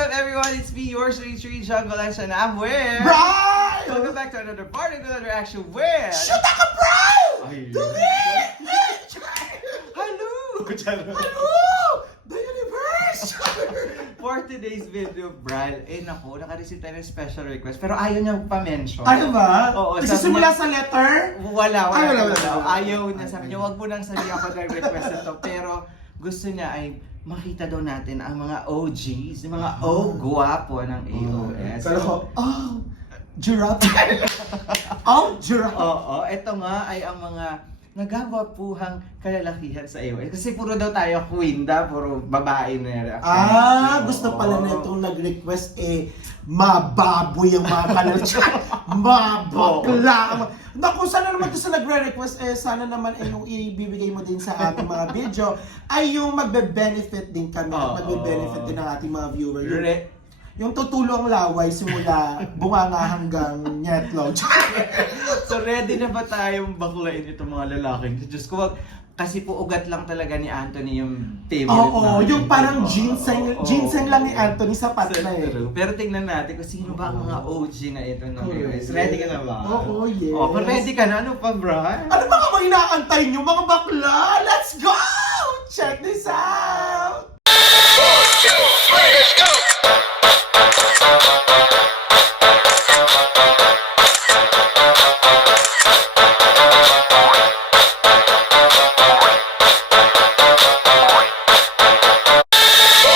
up, everyone? It's me, your Sweet Tree Jungle, and I'm where? Brian! Welcome back to another part of another reaction where? Shoot ako, Brian! Ay. Hello! Hello! The universe! For today's video, Bral, naku, naka-receive tayo ng special request, pero ayaw niyang pa-mention. Ano ba? Oo, Nagsisimula sabi sa letter? Wala. Wala. Ayaw niya, sabi niya, wag mo nang sabihin ako ng request na to, pero gusto niya ay makita daw natin ang mga OGs, yung mga gwapo ng AOS. Kala ko, giraffe. Giraffe. Oo, ito nga ay ang mga nagagwapuhang kalalakihan sa AOS. Kasi puro daw tayo queen puro babae na reaction. Gusto pala na itong nag-request mababoy ang mga kalalakihan. Mabakla. Naku, sana naman ito sa nagre-request, sana naman yung ibibigay mo din sa ating mga video ay yung magbe-benefit din kami at magbe-benefit din ang ating mga viewers. Yung tutulo ang laway simula bunganga hanggang nyetlog. So ready na ba tayong baklain itong mga lalaking? Diyos ko, kasi po ugat lang talaga ni Anthony yung favorite natin. Yung parang ginseng lang ni Anthony sapat na Pero tingnan natin kung sino ba ang mga OG na ito ng AOS. Ready ka na ba? Oo, yes. Kung ready ka na, ano pa, Brian? Ano ba mga inaantay nyo mga bakla? Let's go! Check this out! 1, 2, 3, let's go!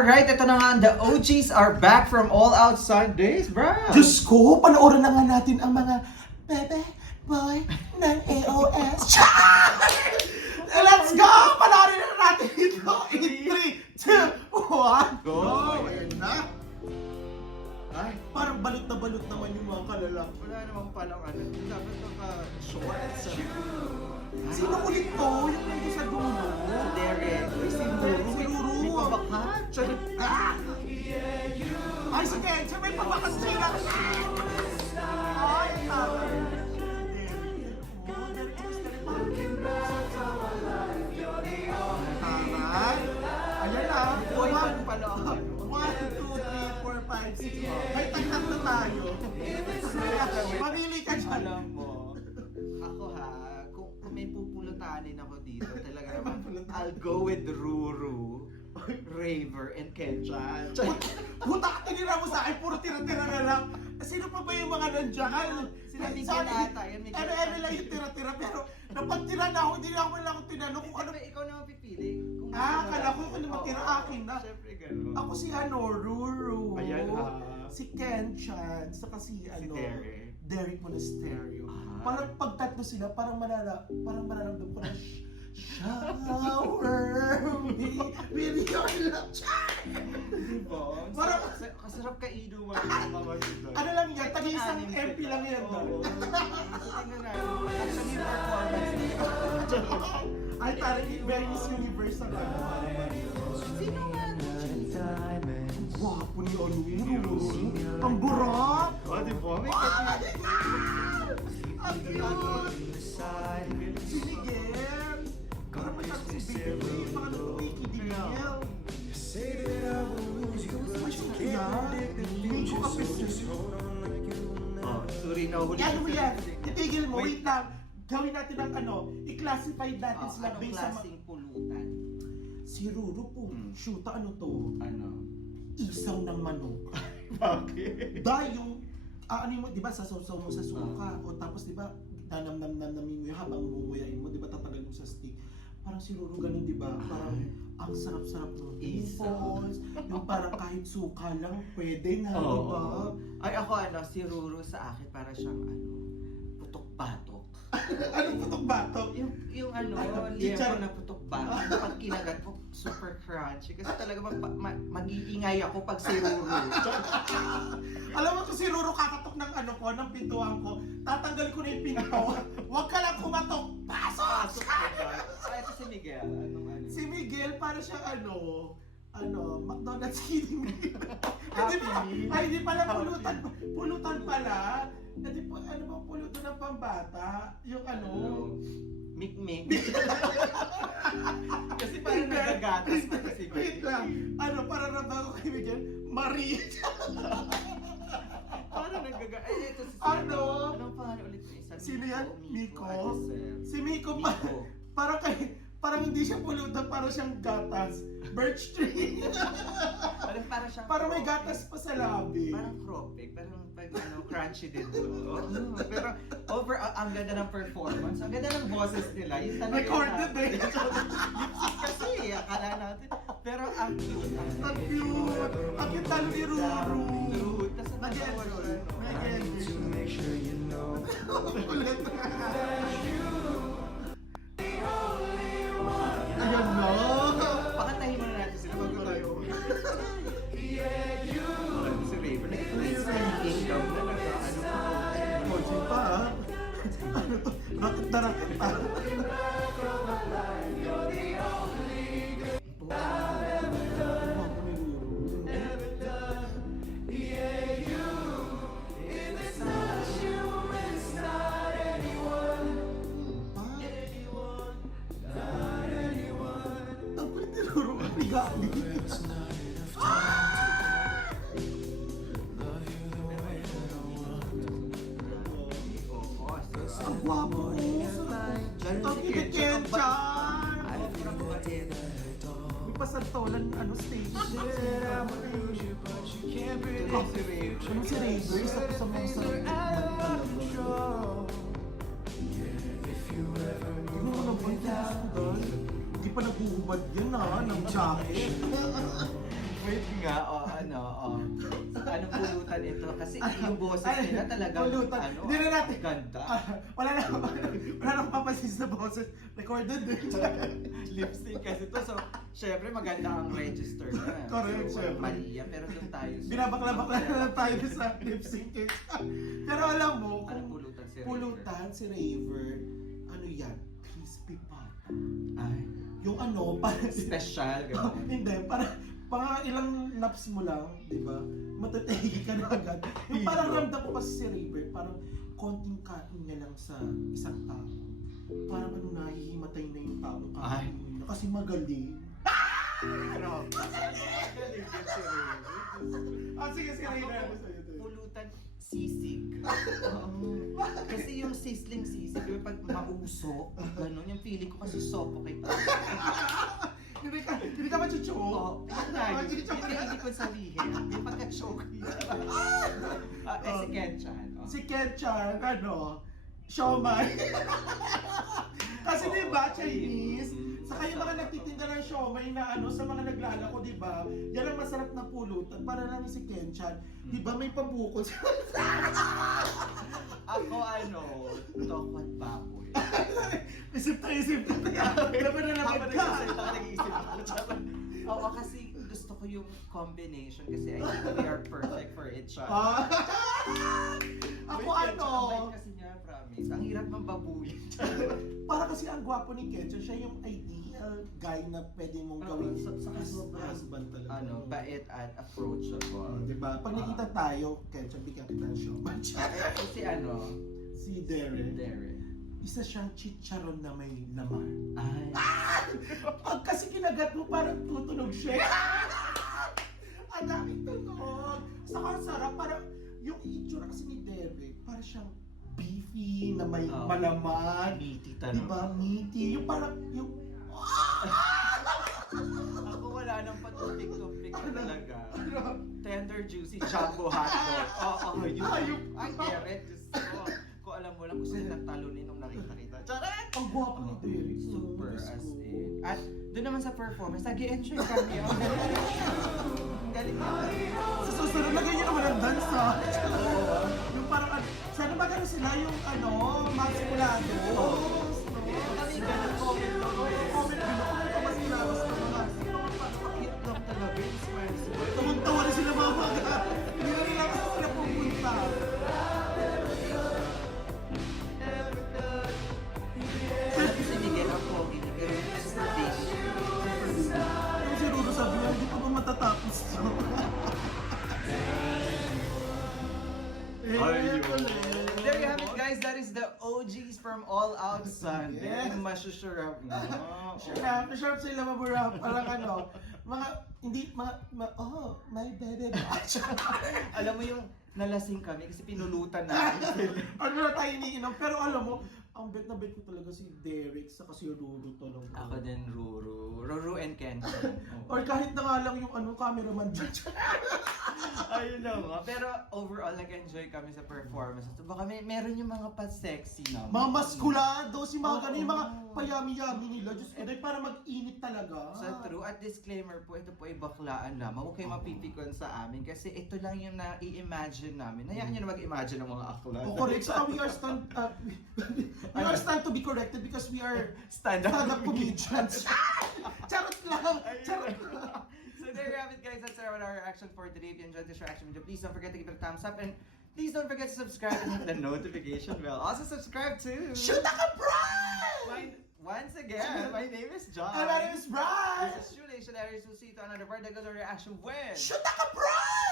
Alright, ito na nga, the OGs are back from All Out Sundays, bro! Diyos ko, panoorin na nga natin ang mga bebe boy ng AOS. Let's go! Panoorin na natin ito in 3, 2, 1, go! Ayan na. Ay, parang balot na balot naman yung mga kalalaki. Wala naman palang ano, dapat naka-shorts. Sino ulit to? Yung nandun sa dulo? Derek, Si Ruru. may pabakat. Ay, sige, siya may pabakas sila. Ay, tama. Ayan na. Boy, ano pala? 1, 2, 3, 4, 5, 6. May tagtag na tayo. Mamili ka dyan. Alam mo, ako kung may pupulutanin ako dito, talaga naman, I'll go with Ruru, Raver, and Kenchan. Puta ka, tinira mo sa akin, puro tira-tira na lang. Sino pa ba yung mga nandiyan? Sila Miguel ata, yan Miguel. Ano lang yung tira-tira, pero napagtira na ako, hindi na ako lang tinanong kung ano. Ikaw naman pipili. Akala ko kung matira akin na. Siyempre gano'n. Ako si Ruru. Ayan ha. Si Kenchan, saka si Derek. Derek Monasterio. Parang pag tatlo sila, parang mararamdam ko na shower with your love. Diba? Parang Kasarap kaido mga dito. ano lang yan, tag-isang MP lang yan. Oo. So tingnan natin. Actually, yung performance Ay, parang very Miss Universe ang sino nga? Wapo ni Ruru. Ang burak! Diba? May Ang cute! Si Miguel! Parang masyado si Baby. Baka nag-wiki din Miguel. Hindi ko kapis. Sorry, nahuli. Ano mo yan? Itigil mo, wait lang. Gawin natin ang i-classify natin sila Anong based sa... klaseng pulutan? Si Ruru po, shoota ano to? Ano? Isaw ng manok. Bakit? Dahil yung, ano mo, di ba, sasaw mo sa suka, o tapos di ba, nanam-nam-namin mo yung habang mumuyain mo, di ba, tatagal mo sa stick. Parang si Ruru ganun, di ba? Parang ang sarap-sarap ng impulse, yung parang kahit suka lang, pwede na, di ba? Ay ako si Ruru sa akin para siyang putok-batok. Anong putok-batok? Yung Ano, liempo chichar- na putok-batok. Pag kinagat ko, super crunchy. Kasi talaga mag-iingay ako pag si Ruru. Alam mo kung si Ruru kakatok ng ng pintuan ko, tatanggalin ko na yung pinto. Huwag ka lang kumatok. Pasok! Ito si Miguel. Anong Si Miguel para siyang McDonald's kidding meal. Hindi pala pulutan pala. Hindi po, ano bang pulutan ng pambata? Yung Mikmik. Kasi parang nagagatas pa kasi. Wait lang. Ano, parang nabago kay Miguel? Marie. Parang nagagatas. Ay, ito si Ano? Anong pangalan ulit ng isa? Sino yan? Miko? Adisel. Si Miko Miko. parang hindi siya pulutan, parang siyang gatas. Birch tree. Parang siyang Parang may cropek. gatas pa sa labi. Parang cropek, parang pag crunchy din to. Pero ang ganda ng performance, ang ganda ng boses nila. Yung talaga Recorded eh. Lip-sync kasi, akala natin. Pero ang cute. Ang cute. Ang cute talo ni Ruru. Cute. Tapos natawa Nag-enjoy. siya. Nag-enjoy. Ulit. Ayun no. Pakantahin muna natin sila bago tayo. Si Raven. Nag-singing daw na nag-ano. Coaching pa ha. Ano to? Rocket na rocket pa. Ang kulit ni Ruru. Bigali. Oo. Ang gwapo mo. Ang kinikensyan. May pasantolan ano stage. Si Raven. Ano si Raver? Isa ko sa mga sarap talaga. Ano mo naman yan? Hindi pa naguhubad yan ng jacket. Wait nga, anong pulutan ito? Kasi yung boses nila talagang, Pulutan. Hindi na natin. ganda. Wala na papansin sa boses. Recorded din. Lip sync kasi to. So, syempre maganda ang register na. Correct, So, syempre. Maria, pero doon tayo. Binabakla-bakla na lang tayo sa lip sync. Pero alam mo, Anong kung pulutan si Raver? pulutan si Raver, ano yan? Crispy pata. Ay, Yung ano, parang... special, Oh, gano'n. hindi, parang ilang laps mo lang, di ba? Matategi ka na agad. Yung parang Hero. ramdam ko kasi si Raver, parang konting kain niya lang sa isang tao. Parang ano, nahihimatay na yung tao. Ay. Kasi magaling. Pero, Sige, Raver. pulutan sisig. Kasi yung sisling sisig, yung pag mausok, gano'n, yung feeling ko kasi suffocate. Hindi ka machuchoke. Oo, yun nga yun. Machuchoke Hindi ka. hindi ko sabihin. Yung pagka-choke. Si Kenchan. Si Ketchan, ano, siomay. Kasi di ba, Chinese, saka yung mga nagtitinda ng siomay na ano, sa mga naglalako, di ba, yan ang masarap na pulutan. Para lang si Kenchan, di ba, may pabukol siya. Ako tokwat baboy. Isip tayo. Laban na naman ka. Nag-iisip ako. Oo, kasi gusto ko yung combination kasi I think we are perfect for each other. Ako Wait, ano, Kenchan, kasi niya, promise. Ang hirap ng babuyin. para kasi ang gwapo ni Kenchan, siya yung ideal guy na pwede mong gawin Saka as sobrang, husband talaga. bait at approachable. Diba? Pag nakita tayo, Kenchan, bigyan kita ng siomay. Kasi Si Derek, Derek. isa siyang chicharon na may laman. Ay. Pag kasi kinagat mo, parang tutunog siya. Ang daming tunog. Saka ang sarap, parang yung itsura kasi ni Derek, parang siyang beefy na may Oh. malaman. Meaty tanong. Diba? Meaty. Yung parang, yung... Ako wala nang patutik-tutik na talaga. Tender, juicy, jumbo hotdog. Oo, yun. Ay, Derek, Diyos ko. Kung alam mo lang, gusto nilang talunin nung nakita kita. Charet! Ang gwapo ni Derek. Super Diyos as ko. in. At doon naman sa performance, nag-i-enjoy kami. Ang galing niya. Sa susunod, lagay niyo naman ang dance ha. Yung parang, sana magano sila yung ano, magsimulado. Kami ganun comment lang. Comment din ako, ano ka ba sila? Cute lang talaga yung smile. Tumang-tawa na sila mga mga. Hindi na nila kasi sila pupunta. Si Miguel ang pogi ni pero Mr. Dish. Yung si Rudo sabi niya, hindi pa ba matatapos to? Ayun. There you have it, guys. guys, that is the OGs from All Out Sunday. Yes. Masyasharap mo. Sharp sila mabura. Parang ano, my baby. Alam mo yung nalasing kami kasi pinulutan namin sila. Ano na tayo iniinom? Pero alam mo, ang bet na bet ko talaga si Derek saka si Ruru talaga. Ako din, Ruru. Ruru and Ken. Or kahit na nga lang yung cameraman dyan. Ayun na nga. Pero overall, nag-enjoy kami sa performance. So, baka meron yung mga pa-sexy naman. Mga maskulado, si mga Oo. ganun, yung mga payami-yami nila. Diyos ko, dahil para mag-init talaga. Sa true, at disclaimer po, ito po ay baklaan lamang. Huwag kayong mapipikon sa amin kasi ito lang yung na-i-imagine namin. Hayaan nyo na mag-imagine ng mga akla. O correct, saka we are stand to be corrected because we are Stand-up stand-up comedians. Charot lang! Charot lang! So there you have it, guys. That's our reaction for today. If you enjoyed this reaction video, please don't forget to give it a thumbs up and please don't forget to subscribe and hit the notification bell. Also subscribe to Shoot ka, Brian! Once again, my name is John. And my name is Brian! This is Shulay Shalaris. We'll see you to another part of the reaction with Shoot ka, Brian!